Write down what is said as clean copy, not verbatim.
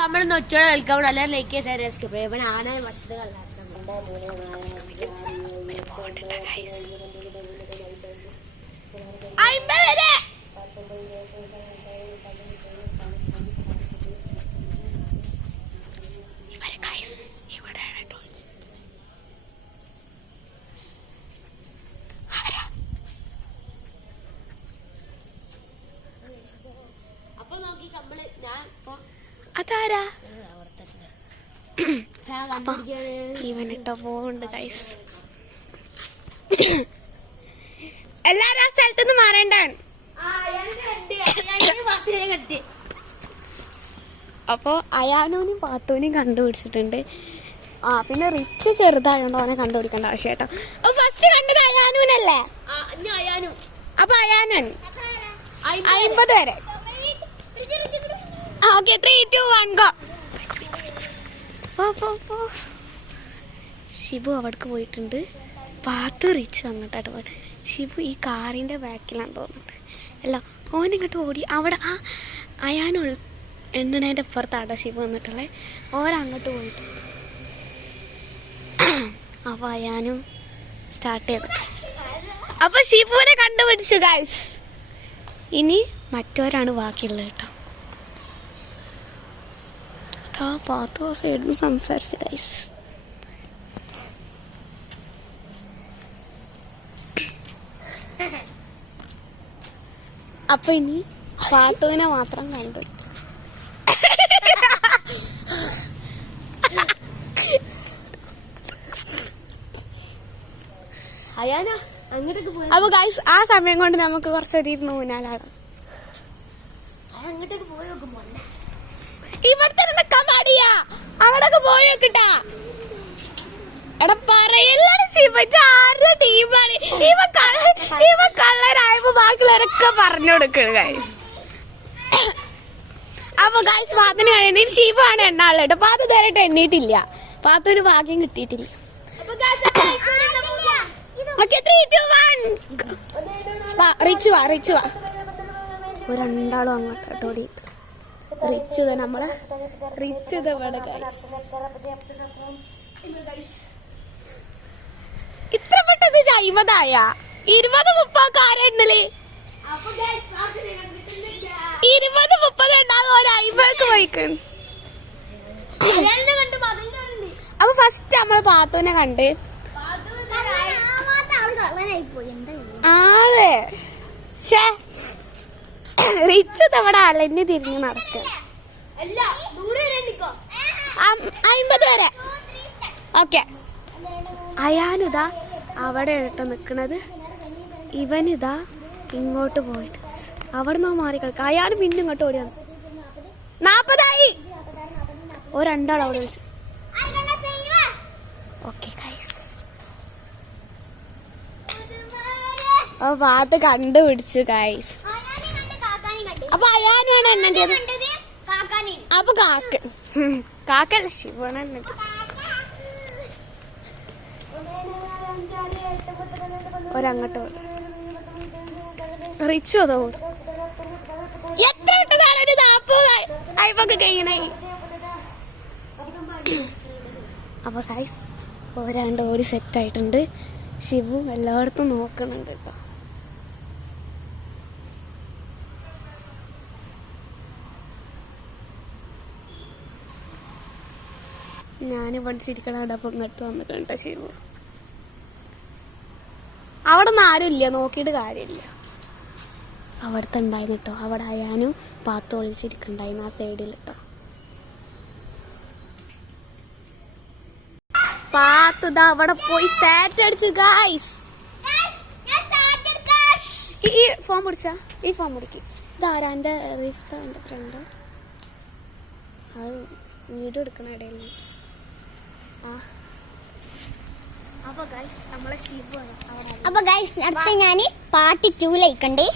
അപ്പൊ നമ്മൾ നൊച്ചോടെ കളിക്കാൻ എല്ലാവരും ലൈക്ക് ചെയ്ത് ആന വസ്തു അതാരാ ഇവനിട്ടോ പോവുണ്ട് ഗൈസ്. എല്ലാരും ആ സ്ഥലത്തുനിന്ന് മാറേണ്ടാണ്. അപ്പൊ അയാനൂനും പാത്തൂനും കണ്ടുപിടിച്ചിട്ടുണ്ട്. പിന്നെ റിച്ച് ചെറുതായോണ്ട് അവനെ കണ്ടുപിടിക്കേണ്ട ആവശ്യം കേട്ടോ. ഫസ്റ്റ് കണ്ടത് അയാനൂനല്ലേ? അപ്പൊ അയാനൻ 50 വരെ. Okay 3, 2, 1 go. ഷിബു അവിടേക്ക് പോയിട്ടുണ്ട്. പാത്തു റിച്ച് വന്നിട്ടായിട്ട് പോയി. ഷിബു ഈ കാറിന്റെ ബാക്കിലാണ് തോന്നുന്നുണ്ട്. അല്ല ഓനിങ്ങോട്ട് ഓടി. അവിടെ ആ അയാനും എണ്ണണേൻ്റെ അപ്പുറത്താട്ടോ ഷിബു വന്നിട്ടുള്ളത്. ഓരങ്ങോട്ട് പോയിട്ട് അപ്പൊ അയാനും സ്റ്റാർട്ട് ചെയ്തു. അപ്പൊ ഷിബുവിനെ കണ്ടുപിടിച്ചു ഗൈസ്. ഇനി മറ്റോരാണ് ബാക്കിയുള്ളത് കേട്ടോ. പാത്തു സൈഡിൽ സംസാരിച്ചു ഗൈസ്. അപ്പൊ ഇനി പാത്തുവിനെ മാത്രം കണ്ടു. അപ്പൊ ഗൈസ് ആ സമയം കൊണ്ട് നമുക്ക് കുറച്ചധികം ഊനാലാണ്. ഇവിടുത്തെ നിൽക്കാൻ പാടിയാ. അങ്ങോട്ടൊക്കെ പോയി നോക്കിട്ടാ. എടാ പറയല്ലാണ് ശിവജാരുടെ ടീമാണ്. ഇവ കള്ളരായപ്പോ ബാക്കിയുള്ളവരൊക്കെ പറഞ്ഞു കൊടുക്കണ് ഗൈസ്. അപ്പൊ ഗൈസ് പാത്തിന് കഴിയണ ശിവാണ് എണ്ണാള് കേട്ടോ. പാത്ത് നേരിട്ട് എണ്ണീട്ടില്ല. പാത്തൊരു ഭാഗ്യം കിട്ടിയിട്ടില്ല. ഓക്കെ 3, 2, 1 റിച്ചു വാ. രണ്ടാളും അങ്ങോട്ടോ ഓടിയിട്ട്. റിച്ച് നമ്മളെ റിച്ച് ഇത്ര പെട്ടെന്ന് 50 20-30 കാരെണ്ണല് 20-30 എണ്ണാതെ ഒരു 50 പോയിക്കണ്. അപ്പൊ ഫസ്റ്റ് നമ്മള് പാത്തുവിനെ കണ്ട് ആള് റിച്ച് തവണ അലഞ്ഞ് തിരിഞ്ഞ് നടക്കുക. 50 വരെ. ഓക്കെ അയാനിതാ അവിടെ കേട്ടോ നിക്കണത്. ഇവനിതാ ഇങ്ങോട്ട് പോയിട്ട് അവിടെ നിന്ന് മാറി കളിക്കുക. അയാൾ പിന്നെ ഇങ്ങോട്ട് ഓടി വന്നു. 40 രണ്ടാൾ അവിടെ വിളിച്ചു. ഓക്കെ ഗൈസ് അപ്പൊ പാത്ത് കണ്ടുപിടിച്ചു ഗൈസ്. അപ്പൊ അയാനാണ് എണ്ണേണ്ടത്. അപ്പൊ കാക്കല്ല ശിവണ എണ്ണത്. ഒരങ്ങോട്ട് റിച്ചു അതോ എത്ര ഇട്ടതാണ് ഒരു 40 അയ്പൊക്കെ കഴിയണേ. അപ്പൊ ഗൈസ് ഓരാണ്ട് ഓടി സെറ്റായിട്ടുണ്ട്. ശിവു എല്ലായിടത്തും നോക്കുന്നുണ്ട് കേട്ടോ. ഞാൻ പഠിച്ചിരിക്കണ അവിടെ അപ്പം ഇങ്ങോട്ട് വന്നിട്ട് കേട്ടോ ശിവു. അവിടെ നിന്ന് ആരും ഇല്ല, നോക്കിയിട്ട് കാര്യമില്ല. അവിടുത്തെ ഉണ്ടായിരുന്നു കേട്ടോ. അവിടെ അയാനും പാത്ത് ഒളിച്ചിരിക്കണ്ടായിരുന്നു ആ സൈഡിൽ കേട്ടോ. പാത്ത് ഇതാ അവിടെ പോയി സാറ്റ് അടിച്ചു ഗൈസ്. ഈ ഫോം പിടിച്ചാ ഈ ഫോം പിടിക്കും. ഇതാരാ എൻ്റെ റിഫ്ത എൻ്റെ ഫ്രണ്ട്. അത് വീഡിയോ എടുക്കണ ഇടയിൽ അപ്പൊ ഗൈസ് അടുത്ത ഞാൻ പാർട്ട് 2 ലേക്കുണ്ട്.